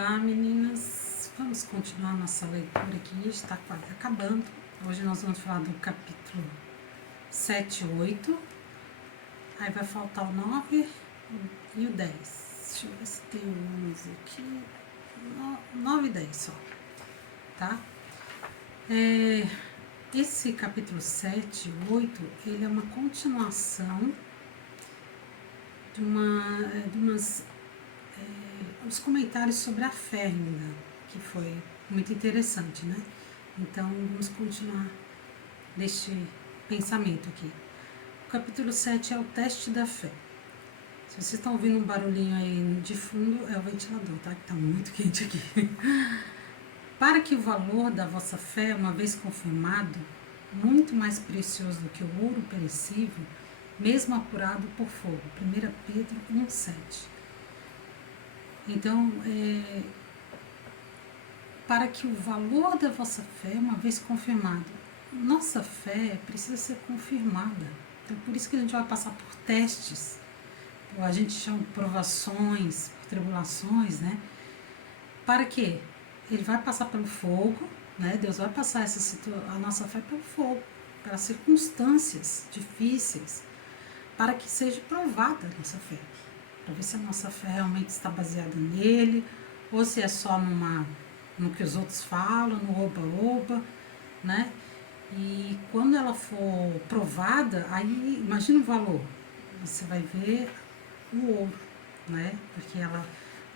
Olá meninas, vamos continuar nossa leitura aqui, está quase acabando. Hoje nós vamos falar do capítulo 7 e 8, aí vai faltar o 9 e o 10. Deixa eu ver se tem o 11 aqui, 9 e 10 só, tá? Esse capítulo 7 e 8, ele é uma continuação de uns comentários sobre a fé ainda, que foi muito interessante, né? Então, vamos continuar neste pensamento aqui. O capítulo 7 é o teste da fé. Se vocês estão ouvindo um barulhinho aí de fundo, é o ventilador, tá? Que tá muito quente aqui. Para que o valor da vossa fé, uma vez confirmado, muito mais precioso do que o ouro perecível, mesmo apurado por fogo. 1 Pedro 1,7. Então, para que o valor da vossa fé, uma vez confirmado, nossa fé precisa ser confirmada. Então, por isso que a gente vai passar por testes, a gente chama de provações, tribulações, né? Para quê? Ele vai passar pelo fogo, né? Deus vai passar a nossa fé pelo fogo, pelas circunstâncias difíceis, para que seja provada a nossa fé. Para ver se a nossa fé realmente está baseada nele, ou se é só no que os outros falam, no oba-oba, né? E quando ela for provada, aí imagina o valor, você vai ver o ouro, né? Porque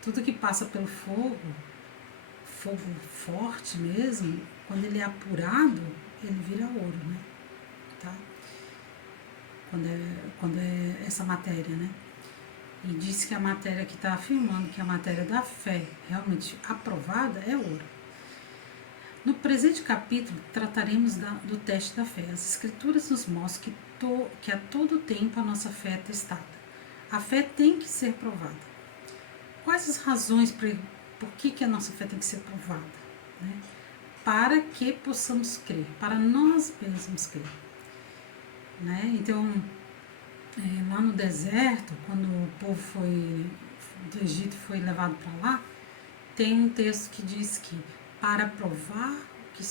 tudo que passa pelo fogo forte mesmo, quando ele é apurado, ele vira ouro, né? Tá? Quando é essa matéria, né? E diz que a matéria que está afirmando que a matéria da fé realmente aprovada é ouro. No presente capítulo, trataremos do teste da fé. As escrituras nos mostram que a todo tempo a nossa fé é testada. A fé tem que ser provada. Quais as razões por que a nossa fé tem que ser provada? Né? Para que possamos crer, para nós mesmos crer. Né? Então, lá no deserto, quando o povo do Egito foi levado para lá, tem um texto que diz que para provar o que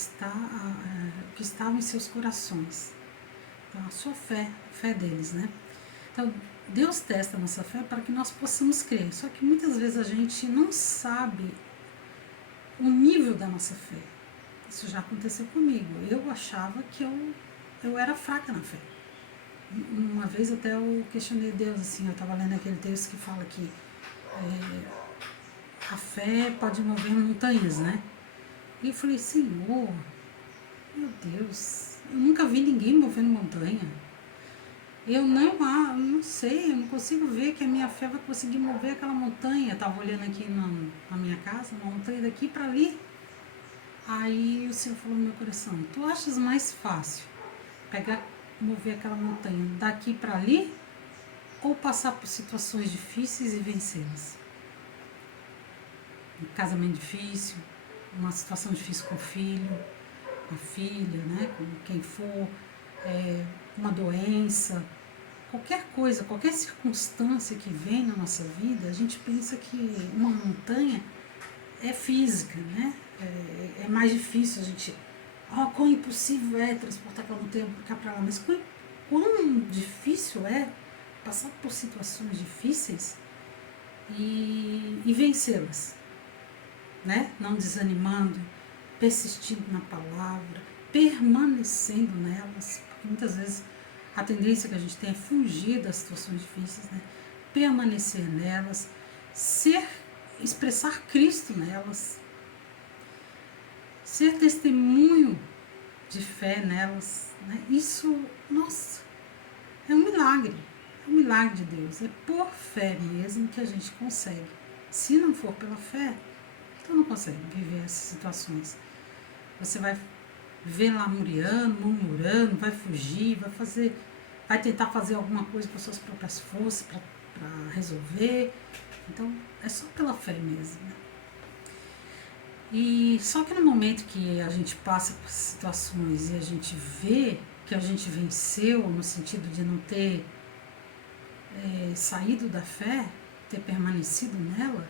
estava em seus corações. Então, a sua fé, a fé deles, né? Então, Deus testa a nossa fé para que nós possamos crer. Só que muitas vezes a gente não sabe o nível da nossa fé. Isso já aconteceu comigo. Eu achava que eu era fraca na fé. Uma vez até eu questionei Deus, assim, eu estava lendo aquele texto que fala que a fé pode mover montanhas, né? E eu falei, Senhor, meu Deus, eu nunca vi ninguém movendo montanha. Eu não sei, eu não consigo ver que a minha fé vai conseguir mover aquela montanha. Eu estava olhando aqui na minha casa, uma montanha daqui para ali. Aí o Senhor falou no meu coração, tu achas mais fácil mover aquela montanha daqui para ali ou passar por situações difíceis e vencê-las? Um casamento difícil, uma situação difícil com o filho, com a filha, né, com quem for, uma doença, qualquer coisa, qualquer circunstância que vem na nossa vida, a gente pensa que uma montanha é física, né? É mais difícil a gente... quão impossível é transportar aquela montanha para cá, para lá, mas quão difícil é passar por situações difíceis e vencê-las, né? Não desanimando, persistindo na palavra, permanecendo nelas, porque muitas vezes a tendência que a gente tem é fugir das situações difíceis, né? Permanecer nelas, expressar Cristo nelas, ser testemunho de fé nelas, né? Isso, nossa, é um milagre de Deus, é por fé mesmo que a gente consegue. Se não for pela fé, então não consegue viver essas situações. Você vai ver lá murmurando, vai fugir, vai tentar fazer alguma coisa com suas próprias forças para resolver. Então, é só pela fé mesmo, né? E só que no momento que a gente passa por situações e a gente vê que a gente venceu, no sentido de não ter saído da fé, ter permanecido nela,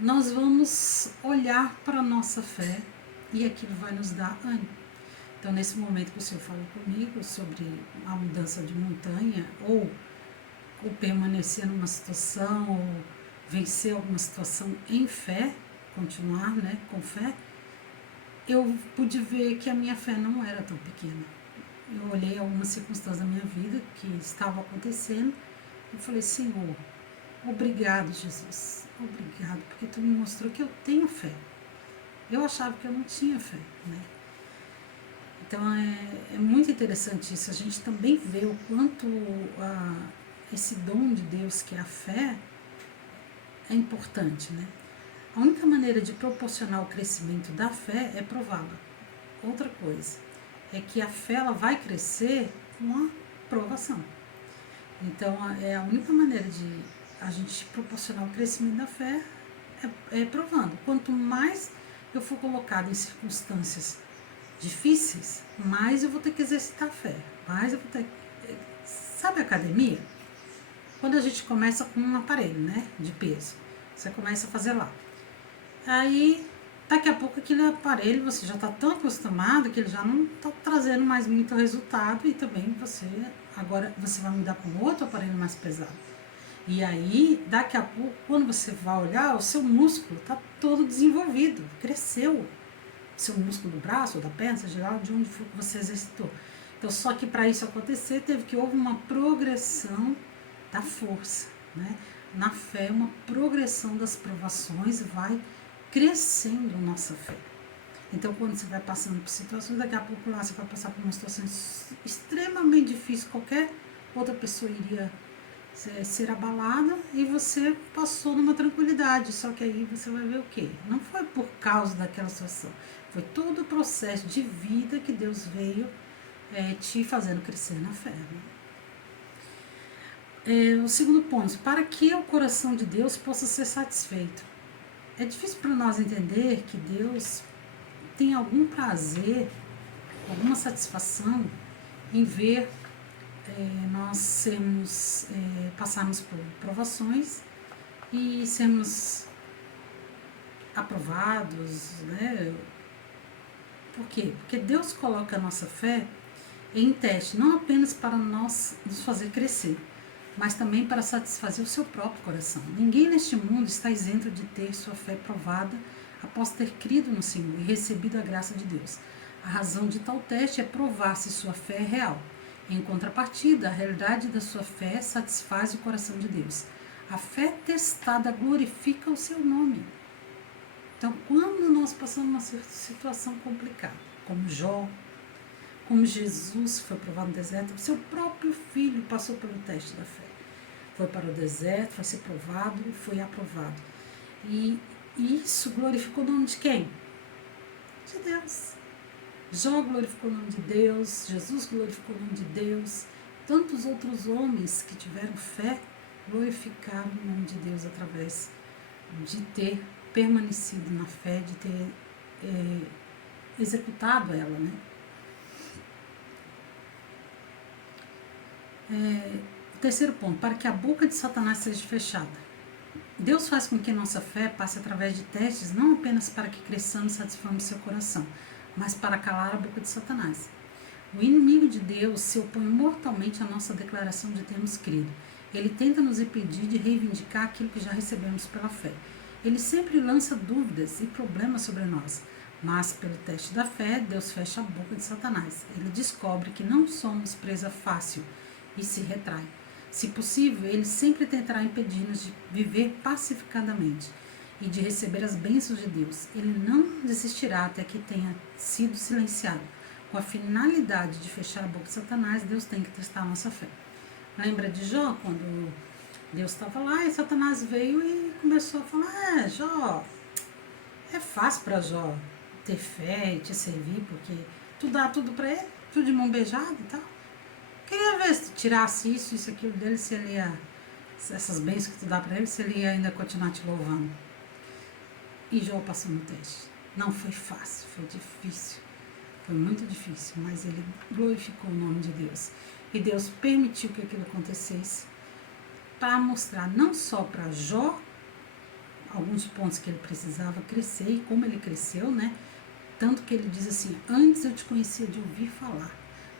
nós vamos olhar para a nossa fé e aquilo vai nos dar ânimo. Então, nesse momento que o Senhor falou comigo sobre a mudança de montanha, ou permanecer numa situação, ou vencer alguma situação em fé, continuar, né, com fé, eu pude ver que a minha fé não era tão pequena. Eu olhei algumas circunstâncias da minha vida que estavam acontecendo e falei, Senhor, obrigado, Jesus, obrigado, porque tu me mostrou que eu tenho fé. Eu achava que eu não tinha fé, né? Então é muito interessante isso, a gente também vê o quanto esse dom de Deus, que é a fé, é importante, né? A única maneira de proporcionar o crescimento da fé é prová-la. Outra coisa é que a fé ela vai crescer com a provação. Então, é a única maneira de a gente proporcionar o crescimento da fé é provando. Quanto mais eu for colocado em circunstâncias difíceis, mais eu vou ter que exercitar a fé. Mais eu vou ter. Sabe a academia? Quando a gente começa com um aparelho, né, de peso, você começa a fazer lá. Aí, daqui a pouco aquele aparelho você já está tão acostumado que ele já não está trazendo mais muito resultado e também agora você vai mudar para um outro aparelho mais pesado. E aí, daqui a pouco, quando você vai olhar, o seu músculo está todo desenvolvido, cresceu. Seu músculo do braço ou da perna, seja lá de onde for que você exercitou. Então, só que para isso acontecer, houve uma progressão da força, né? Na fé, uma progressão das provações vai crescendo a nossa fé. Então, quando você vai passando por situações, daqui a pouco lá você vai passar por uma situação extremamente difícil, qualquer outra pessoa iria ser abalada e você passou numa tranquilidade, só que aí você vai ver o quê? Não foi por causa daquela situação, foi todo o processo de vida que Deus veio te fazendo crescer na fé. Né? O segundo ponto, para que o coração de Deus possa ser satisfeito. É difícil para nós entender que Deus tem algum prazer, alguma satisfação em ver nós passarmos por provações e sermos aprovados, né? Por quê? Porque Deus coloca a nossa fé em teste, não apenas para nos fazer crescer, mas também para satisfazer o seu próprio coração. Ninguém neste mundo está isento de ter sua fé provada após ter crido no Senhor e recebido a graça de Deus. A razão de tal teste é provar se sua fé é real. Em contrapartida, a realidade da sua fé satisfaz o coração de Deus. A fé testada glorifica o seu nome. Então, quando nós passamos uma situação complicada, como Jó, como Jesus foi provado no deserto, seu próprio filho passou pelo teste da fé. Foi para o deserto, foi ser provado e foi aprovado. E isso glorificou o nome de quem? De Deus. Jó glorificou o nome de Deus, Jesus glorificou o nome de Deus, tantos outros homens que tiveram fé glorificaram o nome de Deus através de ter permanecido na fé, de ter executado ela, né? O terceiro ponto, para que a boca de Satanás seja fechada. Deus faz com que nossa fé passe através de testes, não apenas para que cresçamos e satisfamos seu coração, mas para calar a boca de Satanás. O inimigo de Deus se opõe mortalmente à nossa declaração de termos crido. Ele tenta nos impedir de reivindicar aquilo que já recebemos pela fé. Ele sempre lança dúvidas e problemas sobre nós, mas pelo teste da fé, Deus fecha a boca de Satanás. Ele descobre que não somos presa fácil e se retrai. Se possível, ele sempre tentará impedir-nos de viver pacificadamente e de receber as bênçãos de Deus. Ele não desistirá até que tenha sido silenciado. Com a finalidade de fechar a boca de Satanás, Deus tem que testar a nossa fé. Lembra de Jó, quando Deus estava lá e Satanás veio e começou a falar: Jó, é fácil para Jó ter fé e te servir, porque tu dá tudo para ele, tudo de mão beijada e tal. Queria ver se tu tirasse isso, aquilo dele, se ele ia, essas bênçãos que tu dá para ele, se ele ia ainda continuar te louvando. E Jó passou no teste. Não foi fácil, foi difícil. Foi muito difícil, mas ele glorificou o nome de Deus. E Deus permitiu que aquilo acontecesse para mostrar não só para Jó alguns pontos que ele precisava crescer e como ele cresceu, né? Tanto que ele diz assim: antes eu te conhecia de ouvir falar,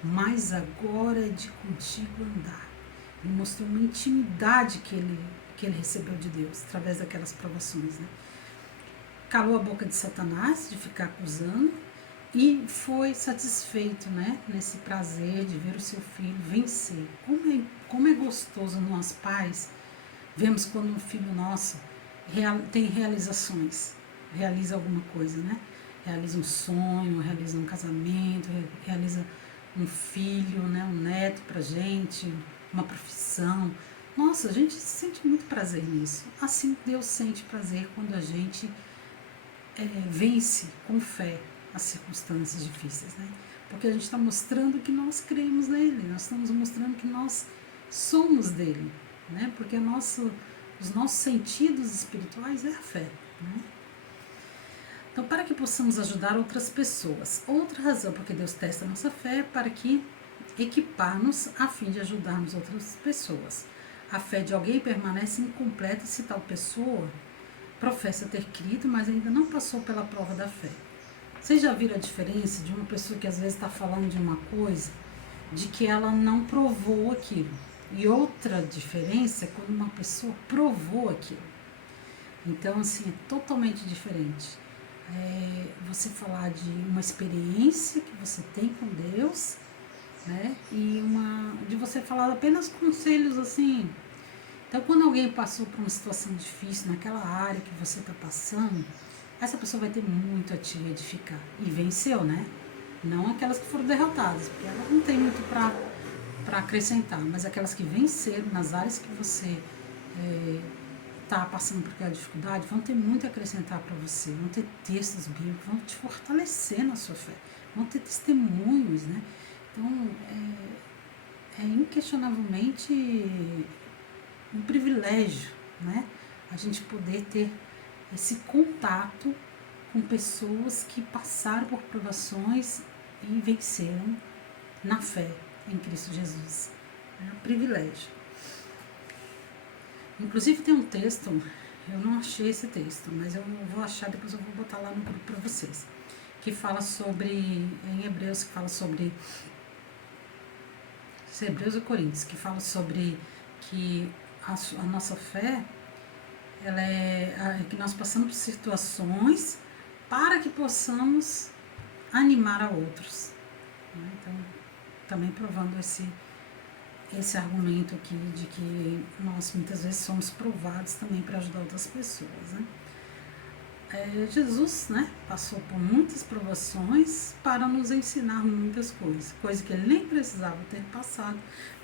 mas agora é de contigo andar. Ele mostrou uma intimidade que ele recebeu de Deus através daquelas provações, né? Calou a boca de Satanás de ficar acusando e foi satisfeito, né, nesse prazer de ver o seu filho vencer. Como é gostoso nós pais vemos quando um filho nosso tem realizações, realiza alguma coisa, né? Realiza um sonho, realiza um casamento, realiza um filho, né, um neto pra gente, uma profissão. Nossa, a gente sente muito prazer nisso. Assim Deus sente prazer quando a gente vence com fé as circunstâncias difíceis, né? Porque a gente está mostrando que nós cremos nele, nós estamos mostrando que nós somos dele, né? Porque os nossos sentidos espirituais é a fé, né? Então, para que possamos ajudar outras pessoas, outra razão porque Deus testa a nossa fé é para que equipar-nos a fim de ajudarmos outras pessoas. A fé de alguém permanece incompleta se tal pessoa professa ter crido, mas ainda não passou pela prova da fé. Vocês já viram a diferença de uma pessoa que às vezes está falando de uma coisa, de que ela não provou aquilo? E outra diferença é quando uma pessoa provou aquilo. Então, assim, é totalmente diferente. Você falar de uma experiência que você tem com Deus, né? E de você falar apenas conselhos assim. Então, quando alguém passou por uma situação difícil naquela área que você está passando, essa pessoa vai ter muito a te edificar. E venceu, né? Não aquelas que foram derrotadas, porque elas não tem muito para acrescentar, mas aquelas que venceram nas áreas que você está passando por aquela dificuldade, vão ter muito a acrescentar para você, vão ter textos bíblicos, vão te fortalecer na sua fé, vão ter testemunhos, né? Então, é inquestionavelmente um privilégio, né? A gente poder ter esse contato com pessoas que passaram por provações e venceram na fé em Cristo Jesus. É um privilégio. Inclusive tem um texto, eu não achei esse texto, mas eu vou achar, depois eu vou botar lá no grupo para vocês, que fala sobre, em Hebreus, que fala sobre, Hebreus e Coríntios, que fala sobre que a nossa fé, ela que nós passamos por situações para que possamos animar a outros. Né? Então, também provando esse argumento aqui de que nós muitas vezes somos provados também para ajudar outras pessoas, né? Jesus, né, passou por muitas provações para nos ensinar muitas coisas, coisa que ele nem precisava ter passado,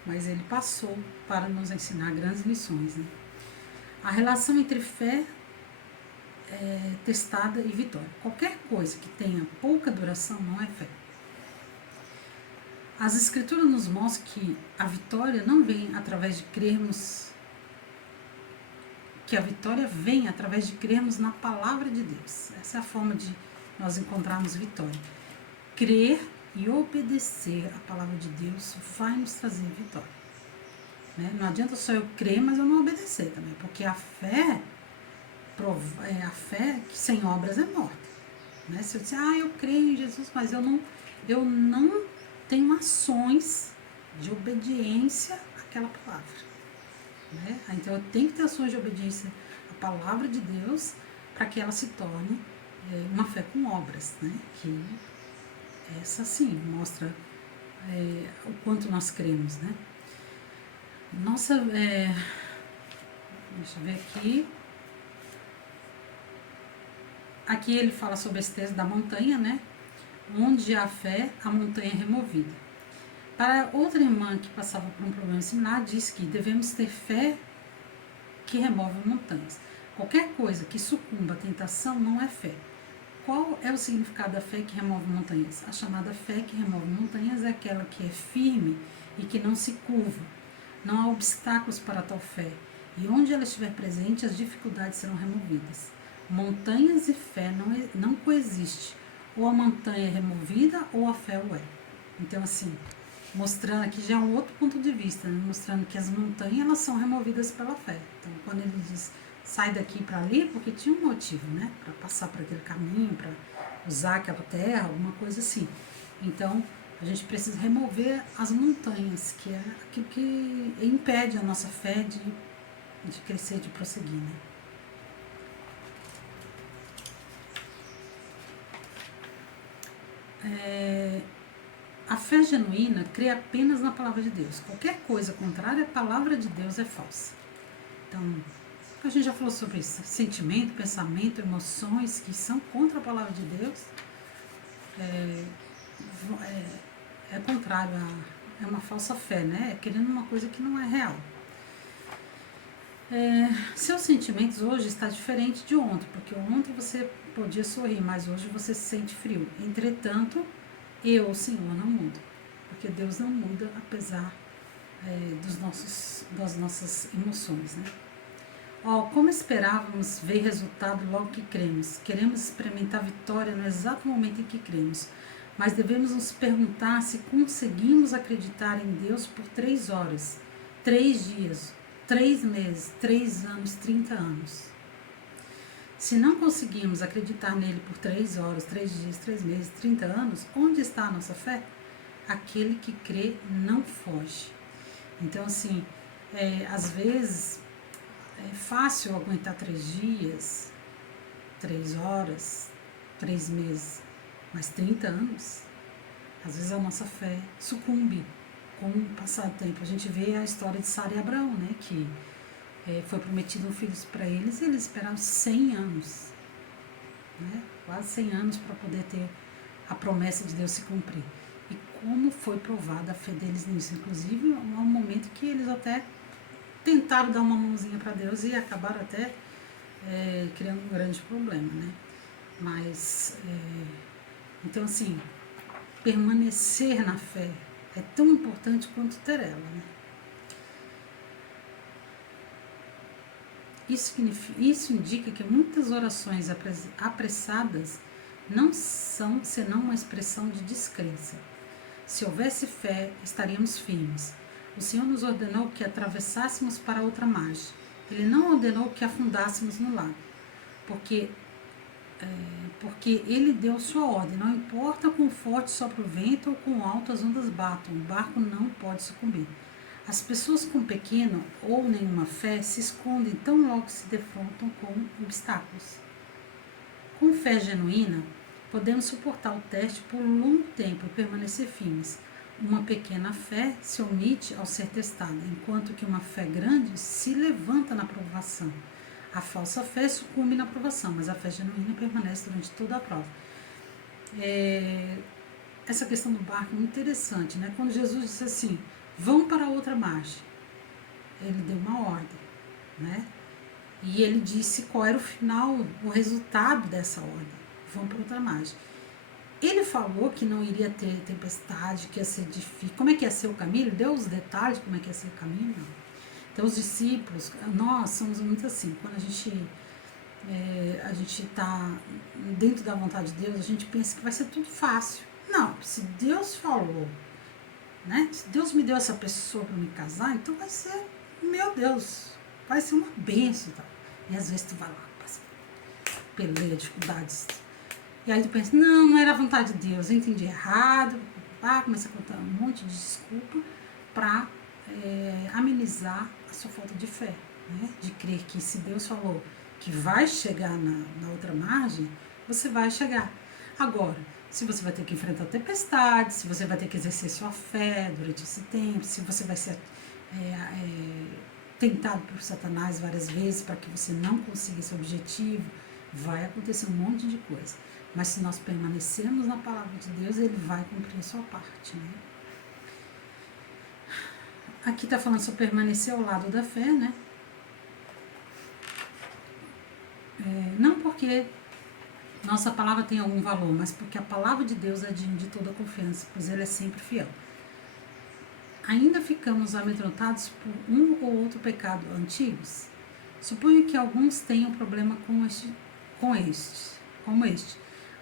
mas ele passou para nos ensinar grandes lições, né? A relação entre fé testada e vitória. Qualquer coisa que tenha pouca duração não é fé. As Escrituras nos mostram que a vitória não vem através de crermos, que a vitória vem através de crermos na palavra de Deus. Essa é a forma de nós encontrarmos vitória. Crer e obedecer a palavra de Deus vai nos trazer vitória. Né? Não adianta só eu crer, mas eu não obedecer também, porque a fé que sem obras é morta. Né? Se eu disser, eu creio em Jesus, mas eu não tenho ações de obediência àquela palavra. Né? Então eu tenho que ter ações de obediência à palavra de Deus para que ela se torne uma fé com obras, né? Que essa sim mostra o quanto nós cremos, né? Nossa, deixa eu ver aqui. Aqui ele fala sobre esse texto da montanha, né? Onde há fé, a montanha é removida. Para outra irmã que passava por um problema similar, diz que devemos ter fé que remove montanhas. Qualquer coisa que sucumba à tentação não é fé. Qual é o significado da fé que remove montanhas? A chamada fé que remove montanhas é aquela que é firme e que não se curva. Não há obstáculos para tal fé. E onde ela estiver presente, as dificuldades serão removidas. Montanhas e fé não coexistem. Ou a montanha é removida ou a fé o é. Então, assim, mostrando aqui já um outro ponto de vista, né? Mostrando que as montanhas elas são removidas pela fé. Então, quando ele diz sai daqui para ali porque tinha um motivo, né? Para passar por aquele caminho, para usar aquela terra, alguma coisa assim. Então, a gente precisa remover as montanhas, que é aquilo que impede a nossa fé de crescer, de prosseguir, né? A fé genuína crê apenas na palavra de Deus. Qualquer coisa contrária à palavra de Deus é falsa. Então, a gente já falou sobre isso. Sentimento, pensamento, emoções que são contra a palavra de Deus é contrário é uma falsa fé, né? É querendo uma coisa que não é real. Seus sentimentos hoje está diferente de ontem, porque ontem você podia sorrir, mas hoje você se sente frio. Entretanto, o Senhor, não muda, porque Deus não muda apesar das nossas emoções, né? Como esperávamos ver resultado logo que cremos. Queremos experimentar vitória no exato momento em que cremos, mas devemos nos perguntar se conseguimos acreditar em Deus por 3 horas, 3 dias, 3 meses, 3 anos, 30 anos. Se não conseguimos acreditar nele por 3 horas, 3 dias, 3 meses, 30 anos, onde está a nossa fé? Aquele que crê não foge. Então, assim, às vezes é fácil aguentar 3 dias, 3 horas, 3 meses, mas 30 anos, às vezes a nossa fé sucumbe com o passar do tempo. A gente vê a história de Sara e Abraão, né, que foi prometido um filho para eles e eles esperaram 100 anos, né, quase 100 anos para poder ter a promessa de Deus se cumprir. E como foi provada a fé deles nisso, inclusive há um momento que eles até tentaram dar uma mãozinha para Deus e acabaram até criando um grande problema, né? Mas, então assim, permanecer na fé é tão importante quanto ter ela, né? Isso indica que muitas orações apressadas não são senão uma expressão de descrença. Se houvesse fé, estaríamos firmes. O Senhor nos ordenou que atravessássemos para outra margem. Ele não ordenou que afundássemos no lago, porque Ele deu sua ordem. Não importa quão forte sopra o vento ou quão alto as ondas batam, o barco não pode sucumbir. As pessoas com pequena ou nenhuma fé se escondem tão logo se defrontam com obstáculos. Com fé genuína, podemos suportar o teste por um longo tempo e permanecer firmes. Uma pequena fé se omite ao ser testada, enquanto que uma fé grande se levanta na provação. A falsa fé sucumbe na provação, mas a fé genuína permanece durante toda a prova. Essa questão do barco é muito interessante, né? Quando Jesus disse assim, vão para outra margem, ele deu uma ordem, né? E ele disse qual era o final, o resultado dessa ordem, vão para outra margem. Ele falou que não iria ter tempestade, que ia ser difícil. Como é que ia ser o caminho? Ele deu os detalhes de como é que ia ser o caminho? Não. Então, os discípulos, nós somos muito assim. Quando a gente está dentro da vontade de Deus, a gente pensa que vai ser tudo fácil. Não, se Deus falou, né? Se Deus me deu essa pessoa para me casar, então vai ser, meu Deus, vai ser uma bênção. Tá? E às vezes tu vai lá, passa peleia, dificuldades. E aí tu pensa, não era a vontade de Deus, eu entendi errado, começa a contar um monte de desculpa para amenizar a sua falta de fé, né? De crer que se Deus falou que vai chegar na outra margem, você vai chegar. Agora, se você vai ter que enfrentar tempestades, se você vai ter que exercer sua fé durante esse tempo, se você vai ser tentado por Satanás várias vezes para que você não consiga esse objetivo, vai acontecer um monte de coisa. Mas se nós permanecermos na palavra de Deus, Ele vai cumprir a sua parte, né? Aqui está falando sobre permanecer ao lado da fé, né? Não porque nossa palavra tem algum valor, mas porque a palavra de Deus é digna de toda confiança, pois Ele é sempre fiel. Ainda ficamos amedrontados por um ou outro pecado antigos? Suponho que alguns tenham problema como este.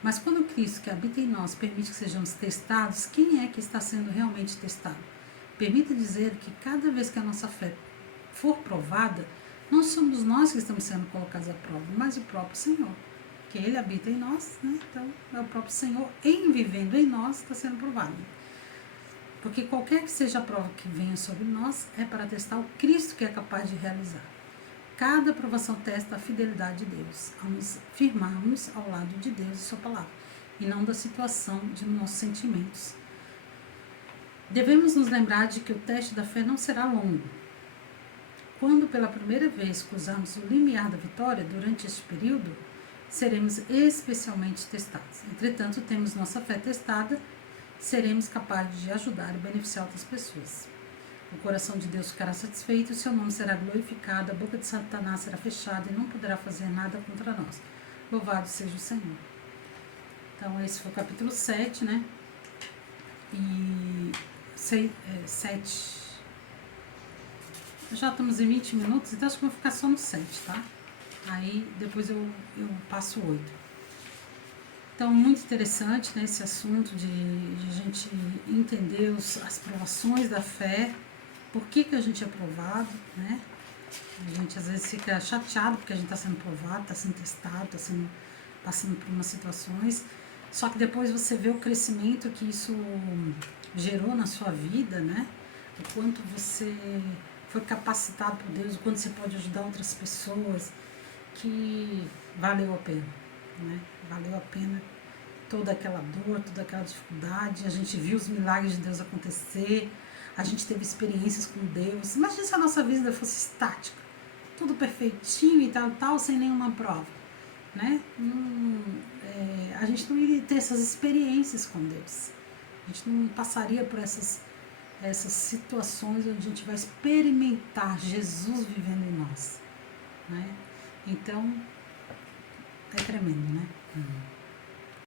Mas quando Cristo, que habita em nós, permite que sejamos testados, quem é que está sendo realmente testado? Permita dizer que cada vez que a nossa fé for provada, Não somos nós que estamos sendo colocados à prova, mas o próprio Senhor, que Ele habita em nós, né? Então é o próprio Senhor, em vivendo em nós, está sendo provado. Porque qualquer que seja a prova que venha sobre nós, é para testar o Cristo que é capaz de realizar. Cada aprovação testa a fidelidade de Deus, ao nos firmarmos ao lado de Deus e sua palavra, e não da situação de nossos sentimentos. Devemos nos lembrar de que o teste da fé não será longo. Quando pela primeira vez cruzarmos o limiar da vitória durante este período, seremos especialmente testados. Entretanto, temos nossa fé testada, seremos capazes de ajudar e beneficiar outras pessoas. O coração de Deus ficará satisfeito, seu nome será glorificado, a boca de Satanás será fechada e não poderá fazer nada contra nós. Louvado seja o Senhor. Então, esse foi o capítulo 7, né? E 7. Já estamos em 20 minutos, então acho que eu vou ficar só no 7, tá? Aí depois eu passo 8. Então, muito interessante, né, esse assunto de a gente entender as provações da fé, por que a gente é provado, né? A gente às vezes fica chateado porque a gente está sendo provado, está sendo testado, está passando por umas situações, só que depois você vê o crescimento que isso gerou na sua vida, né? O quanto você foi capacitado por Deus, o quanto você pode ajudar outras pessoas, que valeu a pena, né? Valeu a pena toda aquela dor, toda aquela dificuldade, a gente viu os milagres de Deus acontecer, a gente teve experiências com Deus. Imagina se a nossa vida fosse estática, tudo perfeitinho e tal, sem nenhuma prova, né? A gente não iria ter essas experiências com Deus, a gente não passaria por essas situações onde a gente vai experimentar Jesus vivendo em nós, né? Então, é tremendo, né?